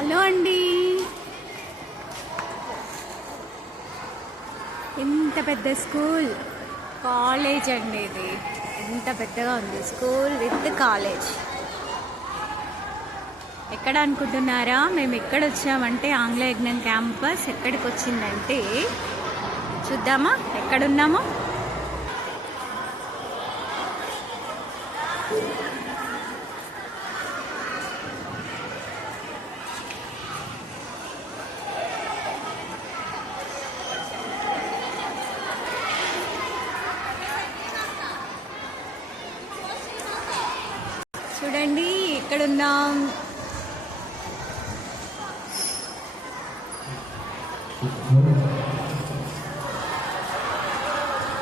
Hello అండి. ఎంత పెద్ద స్కూల్, కాలేజ్ అండి ఇది. ఎంత పెద్దగా ఉంది స్కూల్ విత్ కాలేజ్. ఎక్కడ అనుకుంటున్నారా? మేము ఎక్కడ వచ్చామంటే ఆంగ్ల యజ్ఞం క్యాంపస్. ఎక్కడికి వచ్చిందంటే చూద్దామా ఎక్కడున్నామో. చూడండి ఎక్కడున్నాం.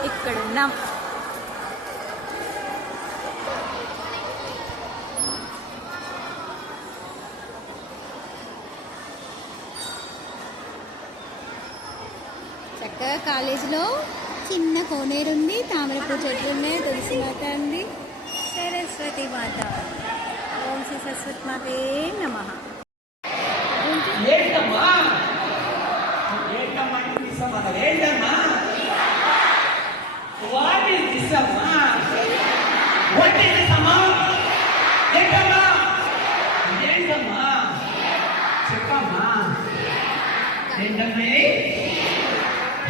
ఇక్కడున్నాం. చక్కగా కాలేజీలో చిన్న కోనేరు ఉంది, తామరపూ చెట్లు ఉన్నాయి, తులసి మాత ఉంది, సరస్వతి మాత. ఓం శ్రీ సరస్వతి మాతే నమః.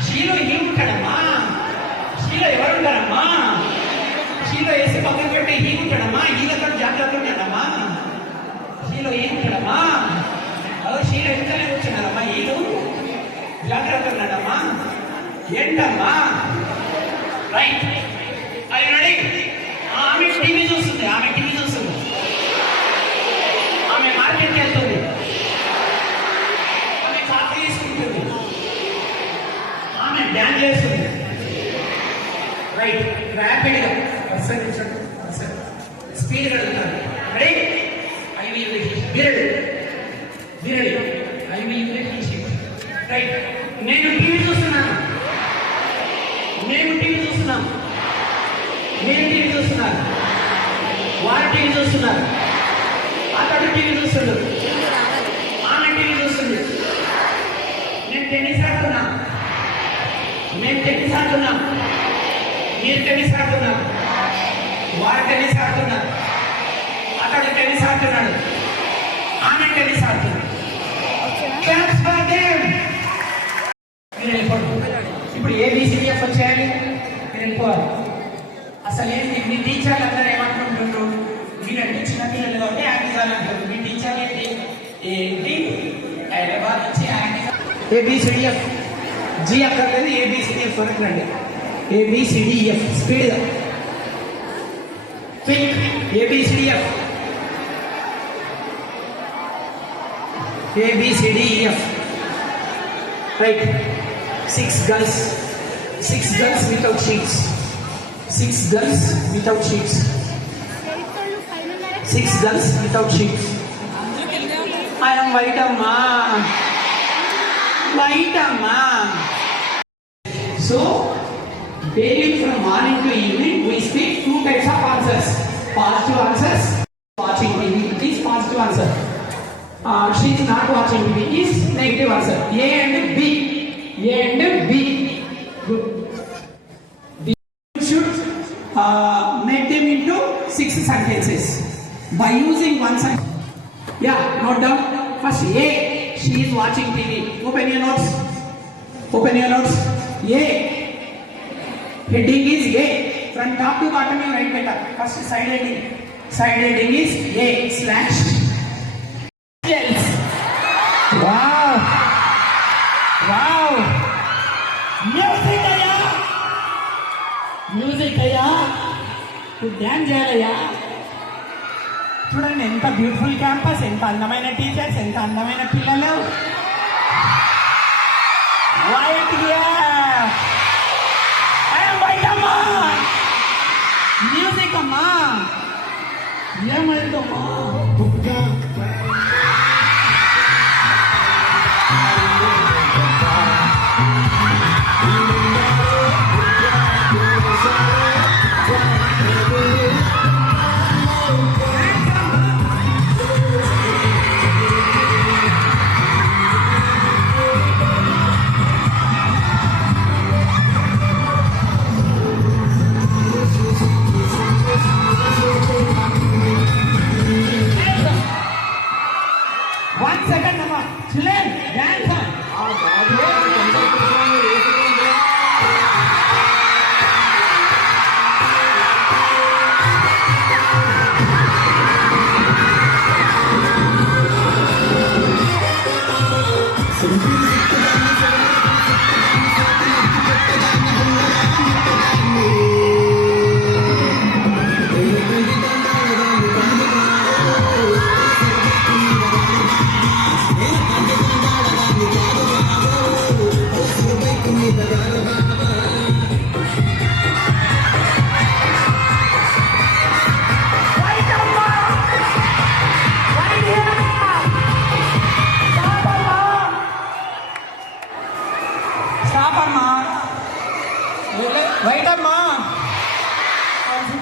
షీలో హీముంటాడమ్మా. షీలో ఎవరుంటారమ్మా? షీలో వేసి పక్కన పెట్టి హీముంటాడమ్మా. ఈలతో జాగ్రత్త ఉంటాడమ్మా. షీలో ఏముంటాడమ్మా? షీలో ఎంతనే కూర్చున్నారమ్మా. ఈలు జాగ్రత్త ఉన్నాడమ్మా. ఏంటమ్మా? రైట్, అది రెడీ. ఆమె టీవీ చూస్తుంది. ఆమె మార్కెట్కి వెళ్తుంది. ఆమె కాఫీ తీసుకుంటుంది. ఆమె డ్యాన్స్ చేస్తుంది. రైట్, ర్యాపిడ్గా స్పీడ్గా అడుగుతాను. రెడీ? ఐ విల్ బిరడు ఐ విల్ రైట్. నేను టీవీ చూస్తున్నాను. వారు టీవీ చూస్తున్నారు. అతడు టీవీ చూస్తున్నాడు. ఆమె టీవీ చూస్తుంది. నేను టెన్నిస్ ఆడుతున్నాను. మీరు టెన్నిస్ ఆడుతున్నాం. వారు టెన్నిస్ ఆడుతున్నారు. అతడు టెన్నిస్ ఆడుతున్నాడు. ఆమె టెన్నిస్ ఆడుతుంది. మీరు వెళ్ళిపోండి. ఇప్పుడు ABCDF వచ్చేయాలి. మీరు వెళ్ళిపోవాలి. అసలు ఏంటి మీ టీచర్లు అందరూ ఏమనుకుంటున్నారు? మీరంటే చిన్నపిల్లలు కాబట్టి యాక్టిజాలు అంటారు. మీ టీచర్ ఏంటి హైదరాబాద్ నుంచి ABCDF. జీ అక్కర్లేదు, ABCDF వరకు రండి. ABCDF స్పీడ్గా quick. ABCDF right. 6 girls without sheets. 6 girls without sheets. I am white amma. So daily from morning to evening we speak 2 types of answers. Positive answers, watching TV is positive answer. She is not watching TV is negative answer. A and B. Good. We should make them into 6 sentences by using one sentence. Yeah, note down. First, A. She is watching TV. Open your notes. A. Heading is A. From top to bottom you write better. First, side heading is A slash. Yes. Wow. Music అయ్యా. Dance చేయాలయ్యా. చూడండి ఎంత beautiful campus, ఎంత అందమైన teachers, ఎంత అందమైన పిల్లలు. White అమ్మా. Music అమ్మా. ఏమైందమ్మా?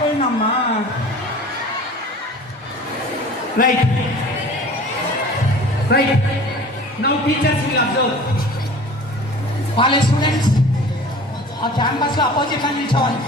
అయిపోయిందమ్మా. Right right. Now teachers will observe. వాళ్ళ స్టూడెంట్స్ ఆ క్యాంపస్లో అపోజిట్లో నిల్చోవాలి.